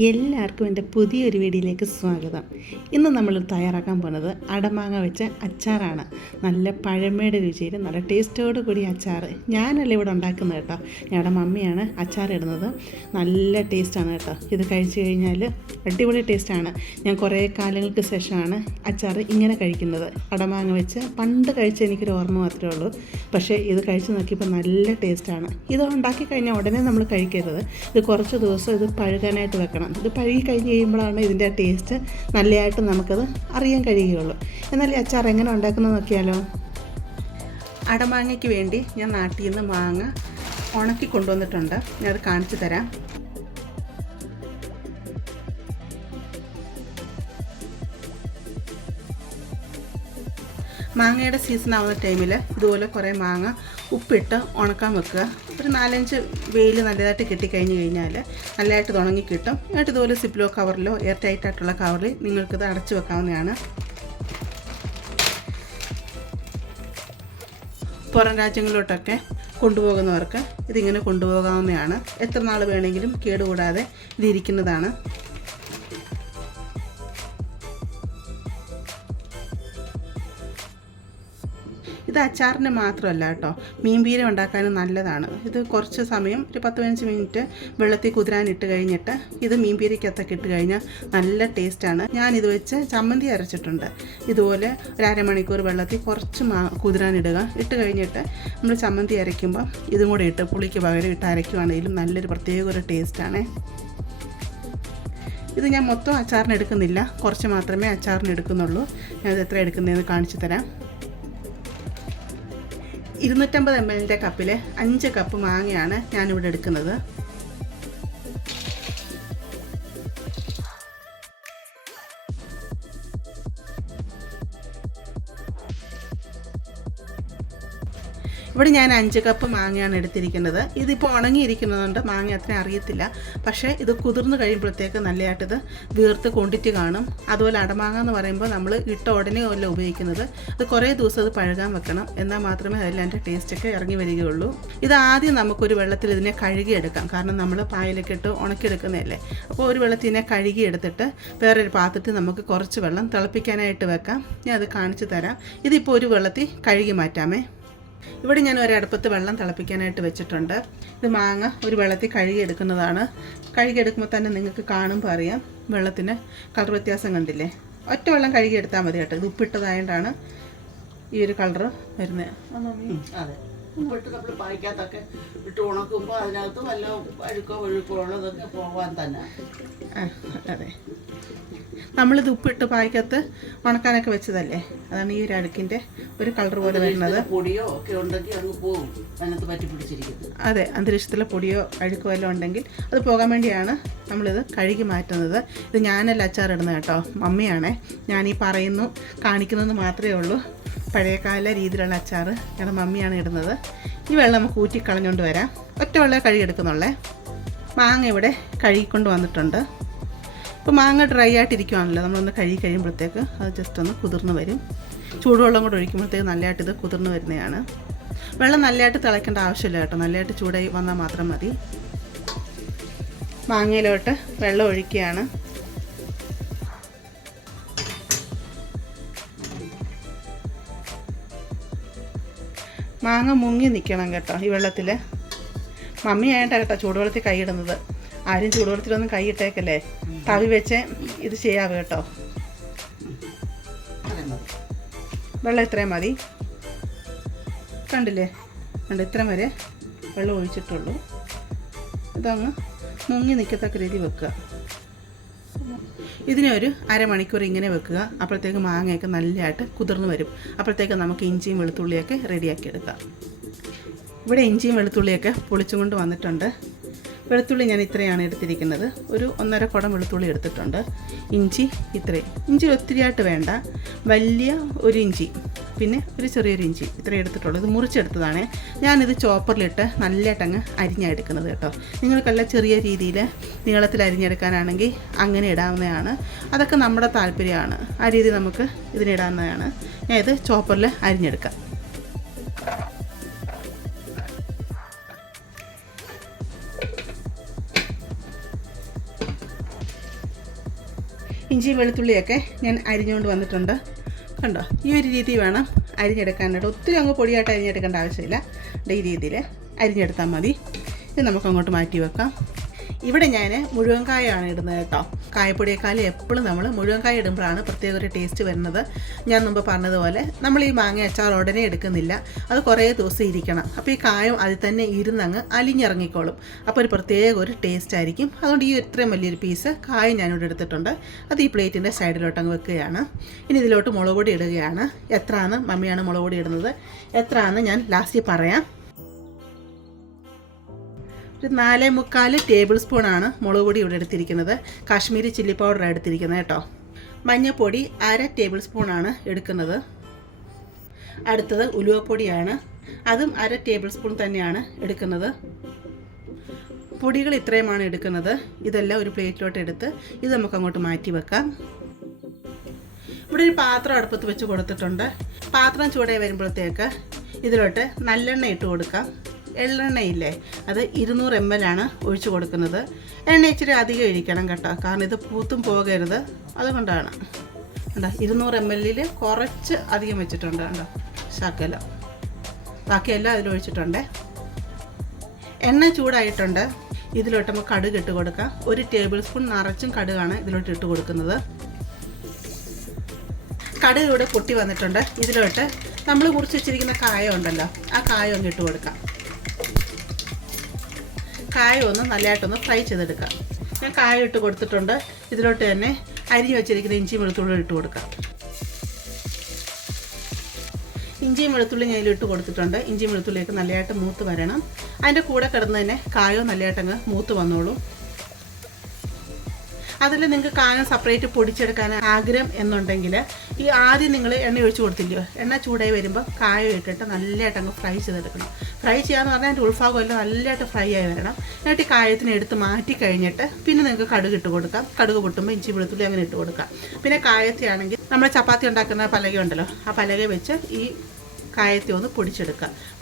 എല്ലാവർക്കും എൻ്റെ പുതിയൊരു വീഡിയോയിലേക്ക് സ്വാഗതം. ഇന്ന് നമ്മൾ തയ്യാറാക്കാൻ പോകുന്നത് അടമാങ്ങ വെച്ച അച്ചാറാണ്. നല്ല പഴമയുടെ രുചിയിൽ നല്ല ടേസ്റ്റോട് കൂടിയ അച്ചാർ. ഞാനല്ല ഇവിടെ ഉണ്ടാക്കുന്നത് കേട്ടോ, ഞങ്ങളുടെ മമ്മിയാണ് അച്ചാറിടുന്നത്. നല്ല ടേസ്റ്റാണ് കേട്ടോ. ഇത് കഴിച്ചു കഴിഞ്ഞാൽ അടിപൊളി ടേസ്റ്റാണ്. ഞാൻ കുറേ കാലങ്ങൾക്ക് ശേഷമാണ് അച്ചാർ ഇങ്ങനെ കഴിക്കുന്നത്. അടമാങ്ങ വെച്ച് പണ്ട് കഴിച്ച എനിക്കൊരു ഓർമ്മ മാത്രമേ ഉള്ളൂ. പക്ഷേ ഇത് കഴിച്ച് നോക്കിയപ്പോൾ നല്ല ടേസ്റ്റാണ്. ഇത് ഉണ്ടാക്കി കഴിഞ്ഞാൽ ഉടനെ നമ്മൾ കഴിക്കരുത്. ഇത് കുറച്ച് ദിവസം ഇത് പഴുകാനായിട്ട് വെക്കണം. ഇത് പഴുകി കഴിഞ്ഞ് കഴിയുമ്പോഴാണ് ഇതിൻ്റെ ടേസ്റ്റ് നല്ലതായിട്ട് നമുക്കത് അറിയാൻ കഴിയുകയുള്ളൂ. എന്നാൽ ഈ അച്ചാർ എങ്ങനെ ഉണ്ടാക്കുന്നത് നോക്കിയാലോ. അടമാങ്ങയ്ക്ക് വേണ്ടി ഞാൻ നാട്ടിൽ നിന്ന് മാങ്ങ ഉണക്കി കൊണ്ടുവന്നിട്ടുണ്ട്. ഞാനത് കാണിച്ചു തരാം. മാങ്ങയുടെ സീസൺ ആവുന്ന ടൈമിൽ ഇതുപോലെ കുറേ മാങ്ങ ഉപ്പിട്ട് ഉണക്കാൻ വെക്കുക. ഒരു 4-5 വെയിൽ നല്ലതായിട്ട് കിട്ടിക്കഴിഞ്ഞ് കഴിഞ്ഞാൽ നല്ലതായിട്ട് ഉണങ്ങി കിട്ടും. എന്നിട്ട് ഇതുപോലെ സിപ്ലോ കവറിലോ എയർ ടൈറ്റ് ആയിട്ടുള്ള കവറിൽ നിങ്ങൾക്കിത് അടച്ചു വെക്കാവുന്നതാണ്. പുറം രാജ്യങ്ങളിലോട്ടൊക്കെ കൊണ്ടുപോകുന്നവർക്ക് ഇതിങ്ങനെ കൊണ്ടുപോകാവുന്നതാണ്. എത്ര നാൾ വേണമെങ്കിലും കേടുകൂടാതെ ഇതിരിക്കുന്നതാണ്. ഇത് അച്ചാറിന് മാത്രമല്ല കേട്ടോ, മീൻപീര ഉണ്ടാക്കാനും നല്ലതാണ്. ഇത് കുറച്ച് സമയം ഒരു 10-15 മിനിറ്റ് വെള്ളത്തിൽ കുതിരാനിട്ട് കഴിഞ്ഞിട്ട് ഇത് മീൻപീരയ്ക്കകത്തൊക്കെ ഇട്ട് കഴിഞ്ഞാൽ നല്ല ടേസ്റ്റാണ്. ഞാനിത് വെച്ച് ചമ്മന്തി അരച്ചിട്ടുണ്ട്. ഇതുപോലെ ഒരു അരമണിക്കൂർ വെള്ളത്തിൽ കുറച്ച് കുതിരാനിടുക. ഇട്ട് കഴിഞ്ഞിട്ട് നമ്മൾ ചമ്മന്തി അരയ്ക്കുമ്പോൾ ഇതും കൂടെ ഇട്ട് പുളിക്ക് പകരം ഇട്ട് അരയ്ക്കുവാണെങ്കിലും നല്ലൊരു പ്രത്യേക ഒരു ടേസ്റ്റാണ്. ഇത് ഞാൻ മൊത്തം അച്ചാറിന് എടുക്കുന്നില്ല, കുറച്ച് മാത്രമേ അച്ചാറിന് എടുക്കുന്നുള്ളൂ. ഞാനത് എത്ര എടുക്കുന്നതെന്ന് കാണിച്ചു തരാം. 250 ml കപ്പിൽ 5 കപ്പ് മാങ്ങയാണ് ഞാനിവിടെ എടുക്കുന്നത്. ഇവിടെ ഞാൻ 5 കപ്പ് മാങ്ങയാണ് എടുത്തിരിക്കുന്നത്. ഇതിപ്പോൾ ഉണങ്ങിയിരിക്കുന്നതുകൊണ്ട് മാങ്ങ അത്രയും അറിയത്തില്ല. പക്ഷേ ഇത് കുതിർന്ന് കഴിയുമ്പോഴത്തേക്ക് നല്ലതായിട്ടിത് വീർത്ത് കൊണ്ടിട്ട് കാണും. അതുപോലെ അടമാങ്ങ എന്ന് പറയുമ്പോൾ നമ്മൾ ഇട്ട ഉടനെ അല്ല ഉപയോഗിക്കുന്നത്. അത് കുറേ ദിവസം അത് പഴുകാൻ വെക്കണം. എന്നാൽ മാത്രമേ അതിൽ അതിൻ്റെ ടേസ്റ്റൊക്കെ ഇറങ്ങി വരികയുള്ളൂ. ഇത് ആദ്യം നമുക്കൊരു വെള്ളത്തിൽ ഇതിനെ കഴുകിയെടുക്കാം. കാരണം നമ്മൾ പായലൊക്കെ ഇട്ട് ഉണക്കിയെടുക്കുന്നതല്ലേ. അപ്പോൾ ഒരു വെള്ളത്തിൽ ഇതിനെ കഴുകിയെടുത്തിട്ട് വേറൊരു പാത്രത്തിൽ നമുക്ക് കുറച്ച് വെള്ളം തിളപ്പിക്കാനായിട്ട് വെക്കാം. ഞാൻ അത് കാണിച്ചു തരാം. ഇതിപ്പോൾ ഒരു വെള്ളത്തിൽ കഴുകി മാറ്റാമേ. ഇവിടെ ഞാൻ ഒരടുപ്പത്ത് വെള്ളം തിളപ്പിക്കാനായിട്ട് വെച്ചിട്ടുണ്ട്. ഇത് മാങ്ങ ഒരു വെള്ളത്തിൽ കഴുകിയെടുക്കുന്നതാണ്. കഴുകിയെടുക്കുമ്പോൾ തന്നെ നിങ്ങൾക്ക് കാണുമ്പോൾ അറിയാം വെള്ളത്തിന് കളർ വ്യത്യാസം കണ്ടില്ലേ. ഒറ്റ വെള്ളം കഴുകിയെടുത്താൽ മതി കേട്ടോ. ഇത് ഉപ്പിട്ടതായതുകൊണ്ടാണ് ഈ ഒരു കളറ് വരുന്നത്. അതെ, ഉപ്പിട്ട് നമ്മൾ പായ്ക്കകത്തൊക്കെ ഇട്ട് ഉണക്കുമ്പോൾ അതിനകത്ത് വല്ല അഴുക്കോ ഉള്ളതൊക്കെ പോകാൻ തന്നെ. അതെ, നമ്മളിത് ഉപ്പിട്ട് പായ്ക്കകത്ത് ഉണക്കാനൊക്കെ വെച്ചതല്ലേ, അതാണ് ഈ ഒരു അഴുക്കിൻ്റെ ഒരു കളർ പോലെ വരുന്നത്. പൊടിയോ ഒക്കെ ഉണ്ടെങ്കിൽ അങ്ങ് പോകും, അതിനകത്ത് പറ്റി പിടിച്ചിരിക്കുന്നത്. അതെ, അന്തരീക്ഷത്തിലെ പൊടിയോ അഴുക്കോ എല്ലാം ഉണ്ടെങ്കിൽ അത് പോകാൻ വേണ്ടിയാണ് നമ്മളിത് കഴുകി മാറ്റുന്നത്. ഇത് ഞാനല്ല അച്ചാറിടുന്നത് കേട്ടോ, മമ്മിയാണേ. ഞാനീ കാണിക്കുന്നത് മാത്രമേ ഉള്ളൂ. പഴയകാല രീതിയിലുള്ള അച്ചാർ ഞങ്ങളുടെ മമ്മിയാണ് ഇടുന്നത്. ഈ വെള്ളം നമുക്ക് ഊറ്റിക്കളഞ്ഞുകൊണ്ട് വരാം. ഒറ്റ വെള്ളം കഴുകിയെടുക്കുന്നുള്ളേ. മാങ്ങ ഇവിടെ കഴുകിക്കൊണ്ട് വന്നിട്ടുണ്ട്. ഇപ്പോൾ മാങ്ങ ഡ്രൈ ആയിട്ടിരിക്കുവാണല്ലോ, നമ്മളൊന്ന് കഴുകി കഴിയുമ്പോഴത്തേക്ക് അത് ജസ്റ്റ് ഒന്ന് കുതിർന്ന് വരും. ചൂടുവെള്ളം കൂടെ ഒഴിക്കുമ്പോഴത്തേക്ക് നല്ലതായിട്ട് ഇത് കുതിർന്ന് വരുന്നതാണ്. വെള്ളം നല്ലതായിട്ട് തിളയ്ക്കേണ്ട ആവശ്യമില്ല കേട്ടോ, നല്ലതായിട്ട് ചൂടായി വന്നാൽ മാത്രം മതി. മാങ്ങയിലോട്ട് വെള്ളം ഒഴിക്കുകയാണ്. മാങ്ങ മുങ്ങി നിൽക്കണം കേട്ടോ ഈ വെള്ളത്തിൽ. മമ്മിയായിട്ടാണ് കേട്ടോ ചൂടുവെള്ളത്തിൽ കൈയിടുന്നത്. ആരും ചൂടുവെള്ളത്തിലൊന്നും കൈയിട്ടേക്കല്ലേ, തവി വെച്ച് ഇത് ചെയ്യാവൂ കേട്ടോ. വെള്ളം ഇത്രയും മതി, കണ്ടില്ലേ, ഇത്രയും വരെ വെള്ളം ഒഴിച്ചിട്ടുള്ളൂ. ഇതങ്ങ് മുങ്ങി നിൽക്കത്തക്ക രീതി വെക്കുക. ഇതിനെ ഒരു അരമണിക്കൂർ ഇങ്ങനെ വെക്കുക. അപ്പോഴത്തേക്ക് മാങ്ങയൊക്കെ നല്ലതായിട്ട് കുതിർന്ന് വരും. അപ്പോഴത്തേക്ക് നമുക്ക് ഇഞ്ചിയും വെളുത്തുള്ളിയൊക്കെ റെഡിയാക്കി എടുക്കാം. ഇവിടെ ഇഞ്ചിയും വെളുത്തുള്ളിയൊക്കെ പൊളിച്ചും കൊണ്ട് വന്നിട്ടുണ്ട്. വെളുത്തുള്ളി ഞാൻ ഇത്രയാണ് എടുത്തിരിക്കുന്നത്. ഒരു 1.5 കുടം വെളുത്തുള്ളി എടുത്തിട്ടുണ്ട്. ഇഞ്ചി ഇത്രയും. ഇഞ്ചി ഒത്തിരിയായിട്ട് വേണ്ട, വലിയ ഒരു ഇഞ്ചി, പിന്നെ ഒരു ചെറിയൊരു ഇഞ്ചി ഇത്രയും എടുത്തിട്ടുള്ളൂ. ഇത് മുറിച്ചെടുത്തതാണ്. ഞാനിത് ചോപ്പറിലിട്ട് നല്ലതായിട്ടങ്ങ് അരിഞ്ഞെടുക്കുന്നത് കേട്ടോ. നിങ്ങൾക്കെല്ലാം ചെറിയ രീതിയിൽ നീളത്തിൽ അരിഞ്ഞെടുക്കാനാണെങ്കിൽ അങ്ങനെ ഇടാവുന്നതാണ്. അതൊക്കെ നമ്മുടെ താല്പര്യമാണ്. ആ രീതി നമുക്ക് ഇതിനിടാവുന്നതാണ്. ഞാൻ ഇത് ചോപ്പറിൽ അരിഞ്ഞെടുക്കാം. ഇഞ്ചി വെളുത്തുള്ളിയൊക്കെ ഞാൻ അരിഞ്ഞുകൊണ്ട് വന്നിട്ടുണ്ട്. കണ്ടോ, ഈ ഒരു രീതി വേണം അരിഞ്ഞെടുക്കാനായിട്ട്. ഒത്തിരി അങ്ങ് പൊടിയായിട്ട് അരിഞ്ഞെടുക്കേണ്ട ആവശ്യമില്ല. ഈ രീതിയിൽ അരിഞ്ഞെടുത്താൽ മതി. ഇത് നമുക്ക് അങ്ങോട്ട് മാറ്റി വെക്കാം. ഇവിടെ ഞാൻ മുഴുവൻ കായാണ് ഇടുന്നത് കേട്ടോ. കായപ്പൊടിയേക്കാളും എപ്പോഴും നമ്മൾ മുഴുവൻ കായ ഇടുമ്പോഴാണ് പ്രത്യേക ഒരു ടേസ്റ്റ് വരുന്നത്. ഞാൻ മുമ്പ് പറഞ്ഞതുപോലെ നമ്മൾ ഈ മാങ്ങ അച്ചാർ ഉടനെ എടുക്കുന്നില്ല, അത് കുറേ ദിവസം ഇരിക്കണം. അപ്പോൾ ഈ കായം അതിൽ തന്നെ ഇരുന്നങ്ങ് അലിഞ്ഞിറങ്ങിക്കോളും. അപ്പോൾ ഒരു പ്രത്യേക ഒരു ടേസ്റ്റ് ആയിരിക്കും. അതുകൊണ്ട് ഈ ഇത്രയും വലിയൊരു പീസ് കായം ഞാനിവിടെ എടുത്തിട്ടുണ്ട്. അത് ഈ പ്ലേറ്റിൻ്റെ സൈഡിലോട്ട് അങ്ങ് വെക്കുകയാണ്. ഇനി ഇതിലോട്ട് മുളക് പൊടി ഇടുകയാണ്. എത്രയാണ് മമ്മിയാണ് മുളക് പൊടി ഇടുന്നത്, എത്രയാണെന്ന് ഞാൻ ലാസ്റ്റ് പറയാം. ഒരു 4.25 ടേബിൾ സ്പൂണാണ് മുളക് പൊടി ഇവിടെ എടുത്തിരിക്കുന്നത്. കാശ്മീരി ചില്ലി പൗഡർ എടുത്തിരിക്കുന്നത് കേട്ടോ. മഞ്ഞൾപ്പൊടി 1/2 ടേബിൾ സ്പൂണാണ് എടുക്കുന്നത്. അടുത്തത് ഉലുവപ്പൊടിയാണ്, അതും 1/2 ടേബിൾ സ്പൂൺ തന്നെയാണ് എടുക്കുന്നത്. പൊടികൾ ഇത്രയുമാണ് എടുക്കുന്നത്. ഇതെല്ലാം ഒരു പ്ലേറ്റിലോട്ട് എടുത്ത് ഇത് നമുക്ക് അങ്ങോട്ട് മാറ്റി വെക്കാം. ഇവിടെ ഒരു പാത്രം അടുപ്പത്ത് വെച്ച് കൊടുത്തിട്ടുണ്ട്. പാത്രം ചൂടായി വരുമ്പോഴത്തേക്ക് ഇതിലോട്ട് നല്ലെണ്ണ ഇട്ട് കൊടുക്കാം. എള്ളെണ്ണയില്ലേ, അത് 200 ml ആണ് ഒഴിച്ചു കൊടുക്കുന്നത്. എണ്ണ ഇച്ചിരി അധികം ഒഴിക്കണം കേട്ടോ, കാരണം ഇത് പൂത്തും പോകരുത്. അതുകൊണ്ടാണ് കണ്ടോ 200 ml കുറച്ച് അധികം വെച്ചിട്ടുണ്ട് കണ്ടോ, ശകലം. ബാക്കിയെല്ലാം അതിലൊഴിച്ചിട്ടുണ്ട്. എണ്ണ ചൂടായിട്ടുണ്ട്. ഇതിലോട്ട് നമുക്ക് കടുക് ഇട്ട് കൊടുക്കാം. 1 ടേബിൾ സ്പൂൺ നിറച്ചും കടുകാണ് ഇതിലോട്ട് ഇട്ട് കൊടുക്കുന്നത്. കടുക് ഇവിടെ പൊട്ടി വന്നിട്ടുണ്ട്. ഇതിലോട്ട് നമ്മൾ മുറിച്ച് വെച്ചിരിക്കുന്ന കായം ഉണ്ടല്ലോ, ആ കായം ഒന്ന് ഇട്ട് കൊടുക്കാം. കായം ഒന്ന് നല്ലതായിട്ടൊന്ന് ഫ്രൈ ചെയ്തെടുക്കാം. ഞാൻ കായം ഇട്ട് കൊടുത്തിട്ടുണ്ട്. ഇതിലോട്ട് തന്നെ അരിഞ്ഞ് വെച്ചിരിക്കുന്ന ഇഞ്ചി വെളുത്തുള്ളി ഇട്ട് കൊടുക്കാം. ഇഞ്ചിയും വെളുത്തുള്ളി ഞാൻ ഇതിലിട്ട് കൊടുത്തിട്ടുണ്ട്. ഇഞ്ചി വെളുത്തുള്ളിയൊക്കെ നല്ലതായിട്ട് മൂത്ത് വരണം. അതിൻ്റെ കൂടെ കിടന്ന് തന്നെ കായവും നല്ലതായിട്ടങ്ങ് മൂത്ത് വന്നോളൂ. അതിൽ നിങ്ങൾക്ക് കായം സെപ്പറേറ്റ് പൊടിച്ചെടുക്കാൻ ആഗ്രഹം എന്നുണ്ടെങ്കിൽ ഈ ആദ്യം നിങ്ങൾ എണ്ണ ഒഴിച്ച് കൊടുത്തില്ലയോ, എണ്ണ ചൂടായി വരുമ്പോൾ കായം ഇട്ടിട്ട് നല്ലതായിട്ട് അങ്ങ് ഫ്രൈ ചെയ്തെടുക്കണം. ഫ്രൈ ചെയ്യാന്ന് പറഞ്ഞാൽ അതിൻ്റെ ഉൾഭാഗമെല്ലാം നല്ലതായിട്ട് ഫ്രൈ ആയി വരണം. എന്നിട്ട് ഈ കായത്തിന് എടുത്ത് മാറ്റി കഴിഞ്ഞിട്ട് പിന്നെ നിങ്ങൾക്ക് കടുക് ഇട്ട് കൊടുക്കാം. കടുക് പൊട്ടുമ്പോൾ ഇഞ്ചി വെളുത്തുള്ളി അങ്ങനെ ഇട്ട് കൊടുക്കാം. പിന്നെ കായത്തിയാണെങ്കിൽ നമ്മൾ ചപ്പാത്തി ഉണ്ടാക്കുന്ന പലക ഉണ്ടല്ലോ, ആ പലക വെച്ച് ഈ കായത്തെ ഒന്ന്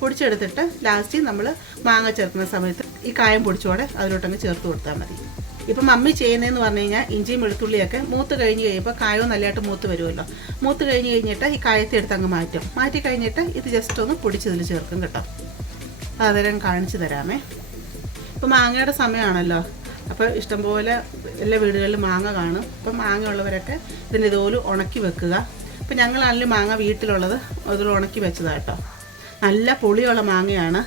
പൊടിച്ചെടുത്തിട്ട് ലാസ്റ്റ് നമ്മൾ മാങ്ങ ചേർക്കുന്ന സമയത്ത് ഈ കായം പൊടിച്ചോടെ അതിലോട്ടങ്ങ് ചേർത്ത് കൊടുത്താൽ മതി. ഇപ്പം മമ്മി ചെയ്യുന്നതെന്ന് പറഞ്ഞു കഴിഞ്ഞാൽ ഇഞ്ചിയും വെളുത്തുള്ളിയൊക്കെ മൂത്ത് കഴിഞ്ഞ് കഴിയുമ്പോൾ കായവും നല്ലതായിട്ട് മൂത്ത് വരുമല്ലോ. മൂത്ത് കഴിഞ്ഞിട്ട് ഈ കായത്തെ എടുത്ത് അങ്ങ് മാറ്റി കഴിഞ്ഞിട്ട് ഇത് ജസ്റ്റ് ഒന്ന് പൊടിച്ചതിൽ ചേർക്കും കേട്ടോ. അതെല്ലാം കാണിച്ചു തരാമേ. ഇപ്പോൾ മാങ്ങയുടെ സമയമാണല്ലോ, അപ്പോൾ ഇഷ്ടംപോലെ എല്ലാ വീടുകളിലും മാങ്ങ കാണും. അപ്പം മാങ്ങ ഉള്ളവരൊക്കെ ഇതിന് ഇതുപോലെ ഉണക്കി വെക്കുക. ഇപ്പം ഞങ്ങളാണെങ്കിലും മാങ്ങ വീട്ടിലുള്ളത് അതിൽ ഉണക്കി വെച്ചതാണ് കേട്ടോ. നല്ല പുളിയുള്ള മാങ്ങയാണ്.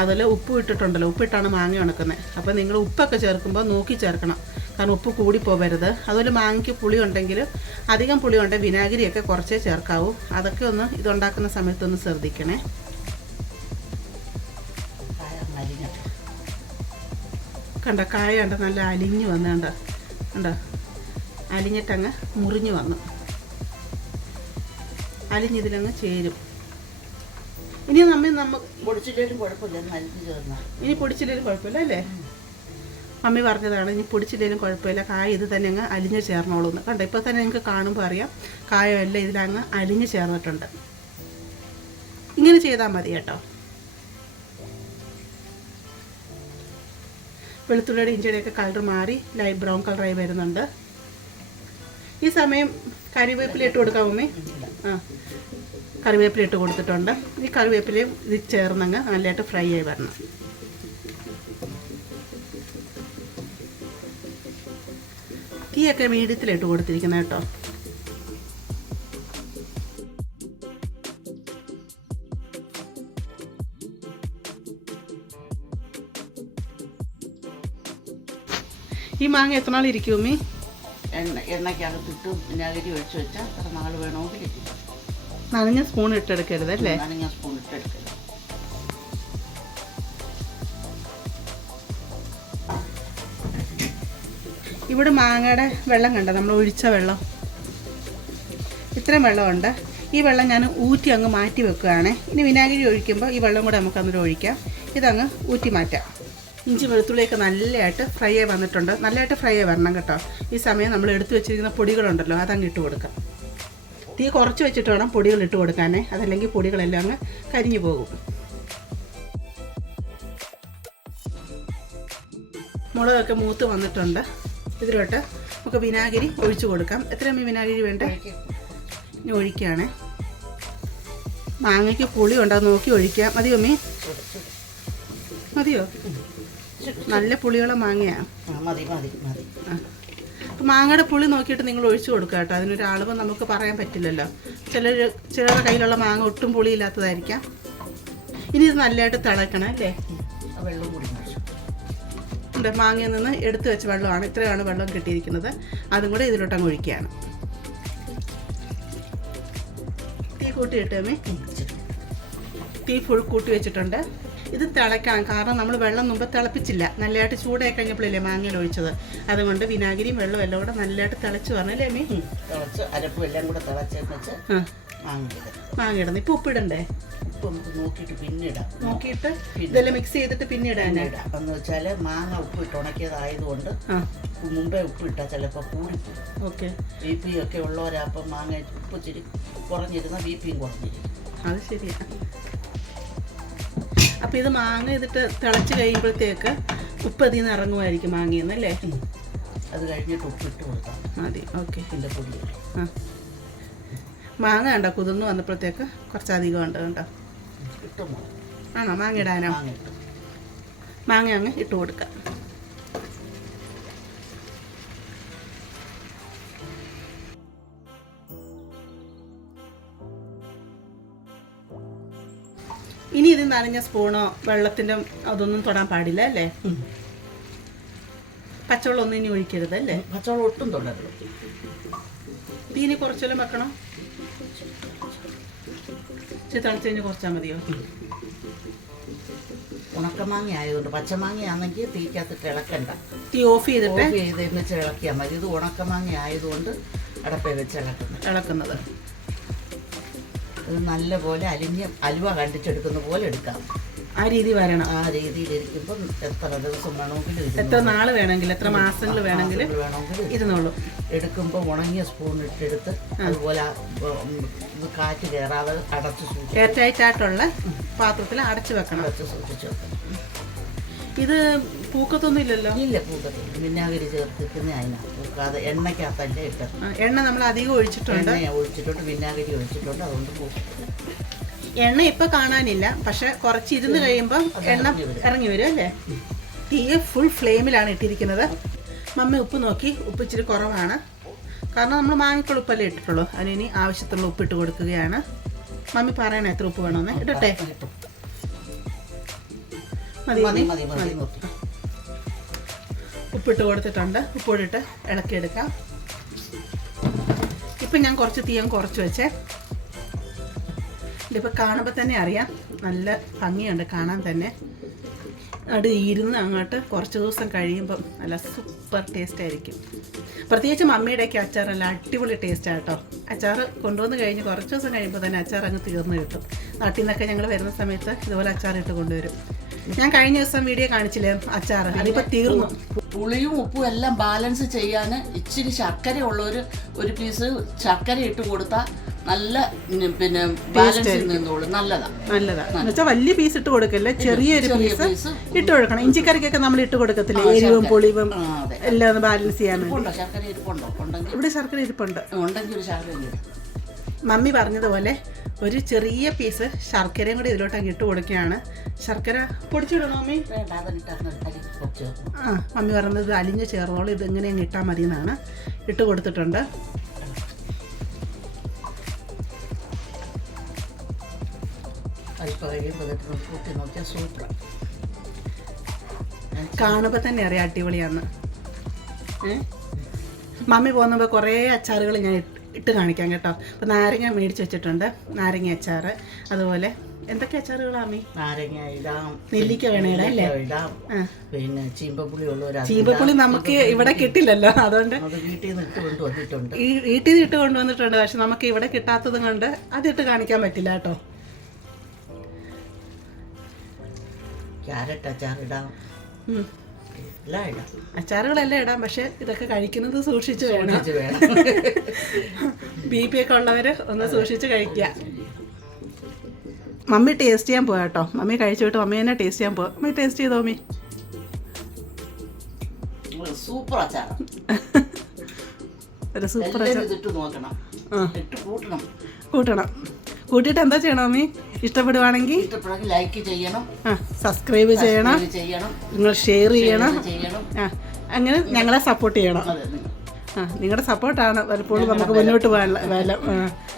അതിൽ ഉപ്പ് ഇട്ടിട്ടുണ്ടല്ലോ, ഉപ്പിട്ടാണ് മാങ്ങ ഉണക്കുന്നത്. അപ്പോൾ നിങ്ങൾ ഉപ്പൊക്കെ ചേർക്കുമ്പോൾ നോക്കി ചേർക്കണം, കാരണം ഉപ്പ് കൂടി പോകരുത്. അതുപോലെ മാങ്ങയ്ക്ക് പുളി ഉണ്ടെങ്കിൽ അധികം പുളി ഉണ്ടെങ്കിൽ വിനാഗിരിയൊക്കെ കുറച്ചേ ചേർക്കാവൂ. അതൊക്കെ ഒന്ന് ഇതുണ്ടാക്കുന്ന സമയത്തൊന്ന് ശ്രദ്ധിക്കണേ. കണ്ട കായ കണ്ട നല്ല അലിഞ്ഞ് വന്നു, കണ്ടോ അലിഞ്ഞിട്ടങ്ങ് മുറിഞ്ഞ് വന്നു. അലിഞ്ഞിതിലങ്ങ് ചേരും. ഇനി നമുക്ക് പൊടിച്ചില്ലേലും കുഴപ്പമില്ല, ഇനി പൊടിച്ചില്ലേലും കുഴപ്പമില്ല അല്ലേ? മമ്മി പറഞ്ഞതാണ് ഇനി പൊടിച്ചില്ലേലും കുഴപ്പമില്ല, കായ ഇത് തന്നെ അങ്ങ് അലിഞ്ഞ് ചേർന്നോളൂ എന്ന്. കണ്ടോ ഇപ്പോൾ തന്നെ നിങ്ങൾക്ക് കാണുമ്പോൾ അറിയാം കായമെല്ലാം ഇതിലങ്ങ് അലിഞ്ഞ് ചേർന്നിട്ടുണ്ട്. ഇങ്ങനെ ചെയ്താൽ മതി കേട്ടോ. വെളുത്തുള്ളിയുടെ ഇഞ്ചിയുടെയൊക്കെ കളർ മാറി ലൈറ്റ് ബ്രൗൺ കളറായി വരുന്നുണ്ട്. ഈ സമയം കറിവേപ്പില ഇട്ട് കൊടുക്കാം മമ്മി. കറിവേപ്പില ഇട്ട് കൊടുത്തിട്ടുണ്ട്. ഈ കറിവേപ്പിലയും ഇത് ചേർന്നങ്ങ് നല്ലതായിട്ട് ഫ്രൈ ആയി വരണം. തീയൊക്കെ മീഡിയത്തിലിട്ട് കൊടുത്തിരിക്കുന്നത് കേട്ടോ. ഈ മാങ്ങ എത്ര നാൾ ഇരിക്കും മമ്മി? എണ്ണയ്ക്കകത്തിട്ട് വിനാഗിരി ഒഴിച്ച് വെച്ചാൽ എത്ര നാൾ വേണമെങ്കിൽ ഇരിക്കും. നനഞ്ഞ സ്പൂൺ ഇട്ടെടുക്കരുത് അല്ലേ? നനഞ്ഞ സ്പൂൺ ഇട്ടെടുക്കരുത്. ഇവിടെ മാങ്ങയുടെ വെള്ളം കണ്ട, നമ്മൾ ഒഴിച്ച വെള്ളം ഇത്രയും വെള്ളമുണ്ട്. ഈ വെള്ളം ഞാൻ ഊറ്റി അങ്ങ് മാറ്റി വെക്കുകയാണ്. ഇനി വിനാഗിരി ഒഴിക്കുമ്പോൾ ഈ വെള്ളം കൂടെ നമുക്ക് അന്നേരം ഒഴിക്കാം. ഇതങ്ങ് ഊറ്റി മാറ്റാം. ഇഞ്ചി വെളുത്തുള്ളിയൊക്കെ നല്ലതായിട്ട് ഫ്രൈ ആയി വന്നിട്ടുണ്ട്. നല്ലതായിട്ട് ഫ്രൈ ആയി വരണം കേട്ടോ. ഈ സമയം നമ്മൾ എടുത്തു വെച്ചിരിക്കുന്ന പൊടികളുണ്ടല്ലോ അതങ്ങ് ഇട്ട് കൊടുക്കാം. തീ കുറച്ച് വെച്ചിട്ട് വേണം പൊടികൾ ഇട്ട് കൊടുക്കാനേ, അതല്ലെങ്കിൽ പൊടികളെല്ലാം അങ്ങ് കരിഞ്ഞു പോകും. മുളകൊക്കെ മൂത്ത് വന്നിട്ടുണ്ട്. ഇതിലോട്ട് നമുക്ക് വിനാഗിരി ഒഴിച്ചു കൊടുക്കാം. എത്ര അമ്മി വിനാഗിരി വേണ്ടേ? ഇനി ഒഴിക്കുകയാണേ. മാങ്ങയ്ക്ക് പുളി ഉണ്ടാകും, നോക്കി ഒഴിക്കാം. മതിയോ അമ്മി? മതിയോ? നല്ല പുളിയുള്ള മാങ്ങയാണ്. മതി മതി മതി. അപ്പം മാങ്ങയുടെ പുളി നോക്കിയിട്ട് നിങ്ങൾ ഒഴിച്ചു കൊടുക്കുക കേട്ടോ. അതിനൊരു അളവ് നമുക്ക് പറയാൻ പറ്റില്ലല്ലോ. ചിലരുടെ കയ്യിലുള്ള മാങ്ങ ഒട്ടും പുളിയില്ലാത്തതായിരിക്കാം. ഇനി ഇത് നല്ലതായിട്ട് തിളക്കണം അല്ലേ? വെള്ളം കൂടി ഉണ്ട്. മാങ്ങയിൽ നിന്ന് എടുത്തു വെച്ച വെള്ളമാണ്, ഇത്രയാണ് വെള്ളം കിട്ടിയിരിക്കുന്നത്. അതും കൂടെ ഇതിലോട്ടങ്ങ് ഒഴിക്കുകയാണ്. തീ കൂട്ടി ഇട്ടേമേ. തീ ഫുൾ കൂട്ടി വെച്ചിട്ടുണ്ട്. ഇത് തിളക്കണം, കാരണം നമ്മൾ വെള്ളം മുമ്പ് തിളപ്പിച്ചില്ല. നല്ലതായിട്ട് ചൂടായി കഴിഞ്ഞപ്പോഴല്ലേ മാങ്ങയിൽ ഒഴിച്ചത്. അതുകൊണ്ട് വിനാഗിരിയും വെള്ളവും എല്ലാം കൂടെ നല്ലതായിട്ട് തിളച്ച് പറഞ്ഞല്ലേ അമ്മേ? തിളച്ച് അരപ്പും എല്ലാം കൂടെ തിളച്ച് മാങ്ങ ഇടുന്നു. ഇപ്പം ഉപ്പിടണ്ടേ? ഉപ്പ് നമുക്ക് നോക്കിയിട്ട് പിന്നെ ഇടാം. നോക്കിയിട്ട് ഇതെല്ലാം മിക്സ് ചെയ്തിട്ട് പിന്നെ ഇടാൻ ഇടാം. എന്ന് വെച്ചാൽ മാങ്ങ ഉപ്പിട്ട് ഉണക്കിയതായതുകൊണ്ട് മുമ്പേ ഉപ്പിട്ടാൽ ചിലപ്പോൾ കൂടിപ്പോകും. ഓക്കെ. ബി പി ഒക്കെ ഉള്ളവരപ്പം മാങ്ങ ഉപ്പ് ഇച്ചിരി കുറഞ്ഞിരുന്ന ബി പിയും കുറഞ്ഞിരിക്കും. അത് ശരിയാണ്. അപ്പം ഇത് മാങ്ങ ഇതിട്ട് തിളച്ച് കഴിയുമ്പോഴത്തേക്ക് ഉപ്പ് അതിൽ നിന്ന് ഇറങ്ങുമായിരിക്കും മാങ്ങയെന്നല്ലേ? അത് കഴിഞ്ഞിട്ട് ഉപ്പിട്ട് കൊടുക്കാം. മതി. ഓക്കെ. ഇതിൻ്റെ പൊടി മാങ്ങ കണ്ടോ കുതിർന്ന് വന്നപ്പോഴത്തേക്ക് കുറച്ചധികം ഉണ്ട് കേട്ടോ. ഇട്ടുമോ? ആണോ? മാങ്ങ ഇടാനോ? മാങ്ങ അങ്ങ് ഇട്ട് കൊടുക്കാം. ഇനി ഇത് നനഞ്ഞ സ്പൂണോ വെള്ളത്തിൻ്റെ അതൊന്നും തൊടാൻ പാടില്ല അല്ലേ? പച്ചവെള്ളം ഒന്നും ഇനി ഒഴിക്കരുത് അല്ലേ? പച്ചവെള്ളം ഒട്ടും തൊടരുത്. തീനി കുറച്ചെല്ലാം വെക്കണം. തിളച്ച് കഴിഞ്ഞ് കുറച്ചാൽ മതിയോ? ഉണക്കമാങ്ങ ആയതുകൊണ്ട്, പച്ചമാങ്ങയാണെങ്കിൽ തീക്കകത്ത് ഇളക്കണ്ട. തീ ഓഫ് ചെയ്തിട്ട് വെച്ച് ഇളക്കിയാൽ മതി. ഇത് ഉണക്കമാങ്ങ ആയതുകൊണ്ട് അടപ്പേ വെച്ച് ഇളക്കുന്നത്. ഇത് നല്ലപോലെ അലുവ കണ്ടിച്ചെടുക്കുന്ന പോലെ എടുക്കാം. ആ രീതി വരണം. ആ രീതിയിലിരിക്കുമ്പം എത്ര ദിവസം വേണമെങ്കിലും, എത്ര നാൾ വേണമെങ്കിലും, എത്ര മാസങ്ങൾ വേണമെങ്കിലും ഇരുന്നോളൂ. എടുക്കുമ്പോൾ ഉണങ്ങിയ സ്പൂൺ ഇട്ടെടുത്ത് അതുപോലെ കാറ്റ് കയറാതെ അടച്ച് സൂക്ഷിച്ചു, എയർ ടൈറ്റ് ആയിട്ടുള്ള പാത്രത്തിൽ അടച്ചു വെക്കണം. അടച്ച് സൂക്ഷിച്ചു വെക്കണം. ഇത് പൂക്കത്തൊന്നും ഇല്ലല്ലോ? ഇല്ല, പൂക്കത്തില്ല. വിനാഗിരി ചേർത്തിക്കുന്ന അതിനകത്ത് പൂക്കാതെ എണ്ണയ്ക്കകത്തല്ലേ ഇട്ടത്. എണ്ണ നമ്മൾ അധികം ഒഴിച്ചിട്ടുണ്ട്. വിനാഗിരി ഒഴിച്ചിട്ടുണ്ട്. അതുകൊണ്ട് പൂക്കത്തില്ല. എണ്ണ ഇപ്പം കാണാനില്ല, പക്ഷെ കുറച്ച് ഇരുന്ന് കഴിയുമ്പോൾ എണ്ണ ഇറങ്ങി വരും അല്ലേ? തീയെ ഫുൾ ഫ്ലെയിമിലാണ് ഇട്ടിരിക്കുന്നത്. മമ്മി ഉപ്പ് നോക്കി, ഉപ്പ് ഇച്ചിരി കുറവാണ്. കാരണം നമ്മൾ മാങ്ങയ്ക്കുള്ള ഉപ്പല്ലേ ഇട്ടിട്ടുള്ളൂ. അതിനി ആവശ്യത്തിനുള്ള ഉപ്പ് ഇട്ട് കൊടുക്കുകയാണ്. മമ്മി പറയണേ എത്ര ഉപ്പ് വേണമെന്ന്. ഇടട്ടെ? മതി. ഉപ്പിട്ട് കൊടുത്തിട്ടുണ്ട്. ഉപ്പിട്ട് ഇളക്കിയെടുക്കാം. ഇപ്പം ഞാൻ കുറച്ച് തീയം കുറച്ച് വെച്ചേ. ഇതിപ്പോൾ കാണുമ്പോൾ തന്നെ അറിയാം, നല്ല ഭംഗിയുണ്ട് കാണാൻ തന്നെ. അത് ഇരുന്ന് അങ്ങോട്ട് കുറച്ച് ദിവസം കഴിയുമ്പം നല്ല സൂപ്പർ ടേസ്റ്റ് ആയിരിക്കും. പ്രത്യേകിച്ച് മമ്മിയുടെയൊക്കെ അച്ചാറെല്ലാം അടിപൊളി ടേസ്റ്റാണ് കേട്ടോ. അച്ചാർ കൊണ്ടുവന്ന് കഴിഞ്ഞ് കുറച്ച് ദിവസം കഴിയുമ്പോൾ തന്നെ അച്ചാർ അങ്ങ് തീർന്നു കിട്ടും. നാട്ടിൽ നിന്നൊക്കെ ഞങ്ങൾ വരുന്ന സമയത്ത് ഇതുപോലെ അച്ചാറിട്ട് കൊണ്ടുവരും. ഞാൻ കഴിഞ്ഞ ദിവസം വീഡിയോ കാണിച്ചില്ലേ അച്ചാർ, അതിപ്പോൾ തീർന്നു. പുളിയും ഉപ്പും എല്ലാം ബാലൻസ് ചെയ്യാൻ ഇച്ചിരി ശർക്കര ഉള്ളവർ ഒരു പീസ് ശർക്കര ഇട്ട് കൊടുത്താൽ നല്ല പിന്നെ ബാലൻസ് നിന്നോളൂ. നല്ലതാണ്. എന്നുവെച്ചാൽ വലിയ പീസ് ഇട്ട് കൊടുക്കല്ലേ, ചെറിയൊരു പീസ് ഇട്ട് കൊടുക്കണം. ഇഞ്ചിക്കറിക്കൊക്കെ നമ്മൾ ഇട്ട് കൊടുക്കത്തില്ലേ, എരിവും പുളിവും എല്ലാം ഒന്ന് ബാലൻസ് ചെയ്യാൻ വേണ്ടി. ശർക്കര ഇരിപ്പുണ്ടോ? ഇവിടെ ശർക്കര ഇരിപ്പുണ്ട്. ഉണ്ടെങ്കിൽ ഒരു ശർക്കര. മമ്മി പറഞ്ഞതുപോലെ ഒരു ചെറിയ പീസ് ശർക്കരയും കൂടി ഇതിലോട്ടങ്ങ് ഇട്ട് കൊടുക്കുകയാണ്. ശർക്കര പൊടിച്ചിടണോ മമ്മി? മമ്മി പറഞ്ഞത് അലിഞ്ഞ് ചേർന്നോളൂ, ഇതെങ്ങനെ അങ്ങ് ഇട്ടാൽ മതി എന്നാണ്. ഇട്ട് കൊടുത്തിട്ടുണ്ട്. കാണുമ്പോൾ തന്നെ അറിയാം അടിപൊളിയാന്ന്. മമ്മി പോകുമ്പോൾ കുറേ അച്ചാറുകൾ ഞാൻ ഇട്ട് കാണിക്കാം കേട്ടോ. അപ്പോൾ നാരങ്ങ മേടിച്ച് വെച്ചിട്ടുണ്ട്, നാരങ്ങ അച്ചാർ. അതുപോലെ എന്തൊക്കെ അച്ചാറുകളാണ്? നാരങ്ങ ഇടാം, നെല്ലിക്ക വേണേടാ അല്ലേ? പിന്നെ ചീമ്പപ്പുളി നമുക്ക് ഇവിടെ കിട്ടില്ലല്ലോ, അതുകൊണ്ട് വീട്ടിൽ നിന്ന് ഇട്ട് കൊണ്ടുവന്നിട്ടുണ്ട്. വീട്ടിൽ നിന്ന് ഇട്ട് കൊണ്ടുവന്നിട്ടുണ്ട്. പക്ഷെ നമുക്ക് ഇവിടെ കിട്ടാത്തത് കൊണ്ട് അതിട്ട് കാണിക്കാൻ പറ്റില്ല കേട്ടോ. ക്യാരറ്റ് അച്ചാർ ഇടാം, എല്ലാം ഇടാം. അച്ചാറുകളെല്ലാം ഇടാം. പക്ഷെ ഇതൊക്കെ കഴിക്കുന്നത് സൂക്ഷിച്ച് വേണം. BP ഒക്കെ ഉള്ളവർ ഒന്ന് സൂക്ഷിച്ച് കഴിക്കുക. മമ്മി ടേസ്റ്റ് ചെയ്യാൻ പോയാ കേട്ടോ. മമ്മി കഴിച്ചു വിട്ട് മമ്മി തന്നെ ടേസ്റ്റ് ചെയ്യാൻ പോവാ. മമ്മി ടേസ്റ്റ് ചെയ്തോ? മമ്മി സൂപ്പർ അച്ചാറ്. ഒരു സൂപ്പർ എല്ലാവരും ഇതിട്ട് നോക്കണം, ഇട്ട് കൂട്ടണം. കൂട്ടിയിട്ട് എന്താ ചെയ്യണം മമ്മി? ഇഷ്ടപ്പെടുവാണെങ്കിൽ ലൈക്ക് ചെയ്യണം, സബ്സ്ക്രൈബ് ചെയ്യണം, നിങ്ങൾ ഷെയർ ചെയ്യണം, അങ്ങനെ ഞങ്ങളെ സപ്പോർട്ട് ചെയ്യണം. നിങ്ങളുടെ സപ്പോർട്ടാണ് പലപ്പോഴും നമുക്ക് മുന്നോട്ട് പോകാനുള്ള ബലം.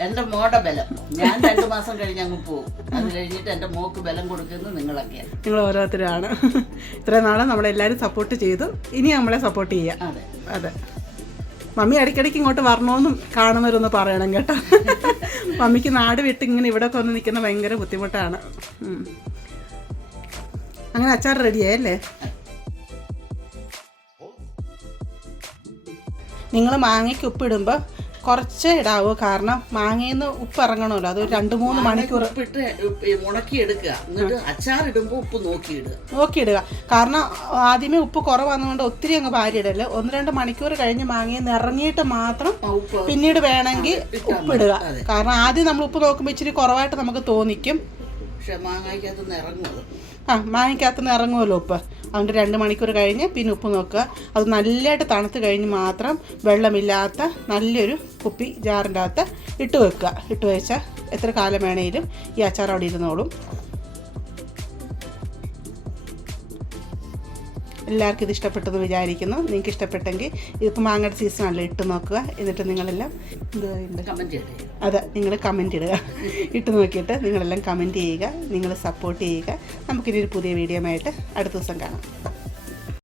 എൻ്റെ മോടെ ബലം. ഞാൻ 2 മാസം കഴിഞ്ഞ് അങ്ങ് പോകും. അത് കഴിഞ്ഞിട്ട് എൻ്റെ മോക്ക് ബലം കൊടുക്കുന്നത് നിങ്ങളൊക്കെയാണ്. നിങ്ങൾ ഓരോരുത്തരാണ്. ഇത്രയും നാളെ നമ്മളെല്ലാവരും സപ്പോർട്ട് ചെയ്തു, ഇനി നമ്മളെ സപ്പോർട്ട് ചെയ്യാം. അതെ. മമ്മി ഇടയ്ക്കിടയ്ക്ക് ഇങ്ങോട്ട് വരണമെന്നും കാണുന്നവരൊന്ന് പറയണം കേട്ടോ. മമ്മിക്ക് നാട് വിട്ട് ഇങ്ങനെ ഇവിടെ ഒക്കെ വന്ന് നിൽക്കുന്ന ഭയങ്കര ബുദ്ധിമുട്ടാണ്. അങ്ങനെ അച്ചാർ റെഡിയായല്ലേ? നിങ്ങൾ മാങ്ങയ്ക്ക് ഉപ്പിടുമ്പോൾ കുറച്ച് ഇടാവൂ, കാരണം മാങ്ങയിൽ നിന്ന് ഉപ്പ് ഇറങ്ങണമല്ലോ. അത് 2-3 മണിക്കൂർ ഉണക്കിയെടുക്കുക. എന്നിട്ട് അച്ചാറിടുമ്പോൾ ഉപ്പ് നോക്കിയിടുക. കാരണം ആദ്യമേ ഉപ്പ് കുറവാണെന്നുകൊണ്ട് ഒത്തിരി അങ്ങ് ഭാര്യയിടല്. 1-2 മണിക്കൂർ കഴിഞ്ഞ് മാങ്ങയിൽ നിന്ന് ഇറങ്ങിയിട്ട് മാത്രം പിന്നീട് വേണമെങ്കിൽ ഉപ്പിടുക. കാരണം ആദ്യം നമ്മൾ ഉപ്പ് നോക്കുമ്പോൾ ഇച്ചിരി കുറവായിട്ട് നമുക്ക് തോന്നിക്കും. പക്ഷെ മാങ്ങയ്ക്കകത്തുനിന്ന് ഇറങ്ങുമല്ലോ. മാങ്ങയ്ക്കകത്തുനിന്ന് ഇറങ്ങുമല്ലോ ഉപ്പ്. അതുകൊണ്ട് 2 മണിക്കൂർ കഴിഞ്ഞ് പിന്നെ ഉപ്പ് നോക്കുക. അത് നല്ലതായിട്ട് തണുത്ത് കഴിഞ്ഞ് മാത്രം വെള്ളമില്ലാത്ത നല്ലൊരു കുപ്പി ജാറിൻ്റെ അകത്ത് ഇട്ട് വെക്കുക. ഇട്ട് വെച്ചാൽ എത്ര കാലം വേണേലും ഈ അച്ചാർ അവിടെ ഇരുന്നോളും. എല്ലാവർക്കും ഇത് ഇഷ്ടപ്പെട്ടെന്ന് വിചാരിക്കുന്നു. നിങ്ങൾക്ക് ഇഷ്ടപ്പെട്ടെങ്കിൽ ഇതിപ്പോൾ മാങ്ങയുടെ സീസണല്ലേ, ഇട്ട് നോക്കുക. എന്നിട്ട് നിങ്ങളെല്ലാം അതെ, നിങ്ങൾ കമൻറ്റ് ഇടുക. ഇട്ട് നോക്കിയിട്ട് നിങ്ങളെല്ലാം കമൻറ്റ് ചെയ്യുക, നിങ്ങൾ സപ്പോർട്ട് ചെയ്യുക. നമുക്കിനി ഒരു പുതിയ വീഡിയോ ആയിട്ട് അടുത്ത ദിവസം കാണാം.